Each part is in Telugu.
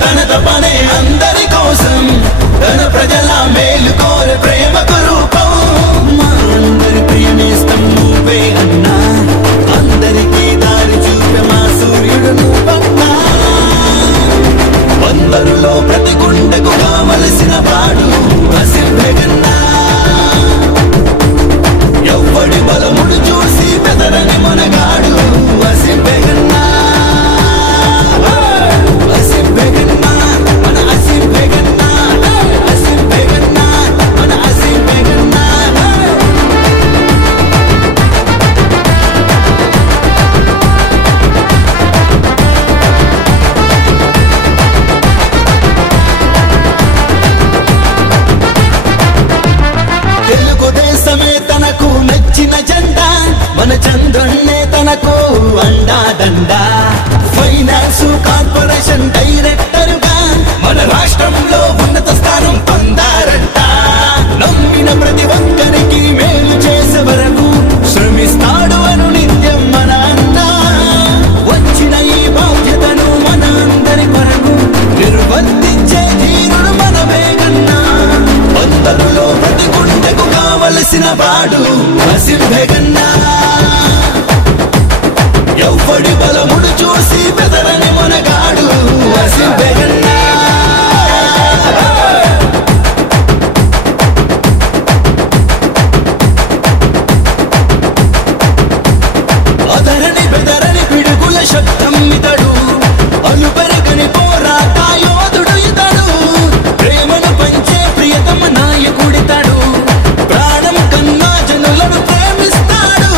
తన తపనే అందరి కోసం తన ప్రజల మేలు కోరే ప్రేమకు రూపం మా అందరి ప్రియనేస్తం నువ్వే అన్నా అందరికీ దారి చూపే మా సూర్యుడు నువ్వన్నా అందరిలో ప్రతి గుండెకు కావలసిన వాడు అసిద్ధగన్నా ఎవ్వడి బలముడు చూసి పెదరని మనగాడు అసిద్ధగన్నా అసిద్ధగన్నా మన అసిద్ధగన్నా అసిద్ధగన్నా మన అసిద్ధగన్నా తెలుగుదేశమే తనకు నచ్చిన జెండా మన చంద్రున్నే తనకు అండాదండా ఫైనాన్స్ కార్పొరేషన్ డైరెక్టర్ గా మన రాష్ట్రంలో ఉన్నత స్థానం పొందారంట నమ్మిన ప్రతి ఒక్కరికి మేలు చేసే వరకు శ్రమిస్తాడు అను నిత్యం మన అన్న వచ్చిన ఈ బాధ్యతను మన అందరి కొరకు నిర్వర్తించే ధీరుడు మనమే కన్నా అందరిలో ప్రతి గుండెకు కావలసిన వాడు అసిద్ధగన్నా ఎవ్వడి బలముడు చూసి బెదరని మనగాడు అసిద్ధగన్నా అదరని బెదరని పిడుగుల శబ్దం ఇతడు అలుపెరగని పోరాట యోధుడు ఇతడు ప్రేమను పంచే ప్రియతమ నాయకుడితడు ప్రాణం కన్నా జనులను ప్రేమిస్తాడు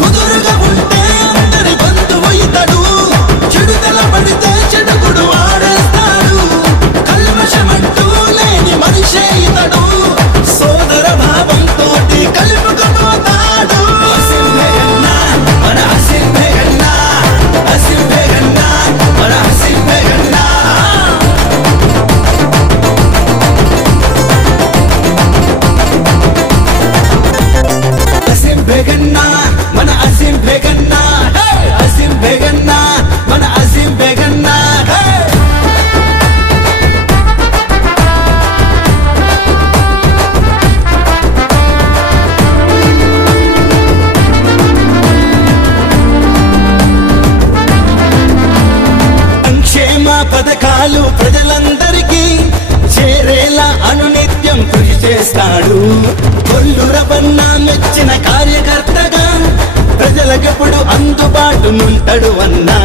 కుదురుగా ఉంటే అందరి బంధువు ఇతడు చెడుతల పడితే చెడుగుడు ఆడేస్తాడు కల్మషమంటూ లేని మనిషే ఇతడు సోదర భావంతో కలుపుకుపోతాడు అసిద్ధగన్నా మన అసిద్ధగన్నా అసిద్ధగన్నా మన అసిద్ధగన్నా అసిద్ధగన్నా మన అసిద్ధగన్నా అసిద్ధగన్నా మన అసిద్ధగన్నా సంక్షేమ పథకాలు ప్రజలందరికీ చేరేలా అనునిత్యం కృషి చేస్తాడు కొల్లురవన్న మెచ్చిన కార్యకర్తగా ప్రజలకెప్పుడు అందుబాటు నుంటాడు అన్నా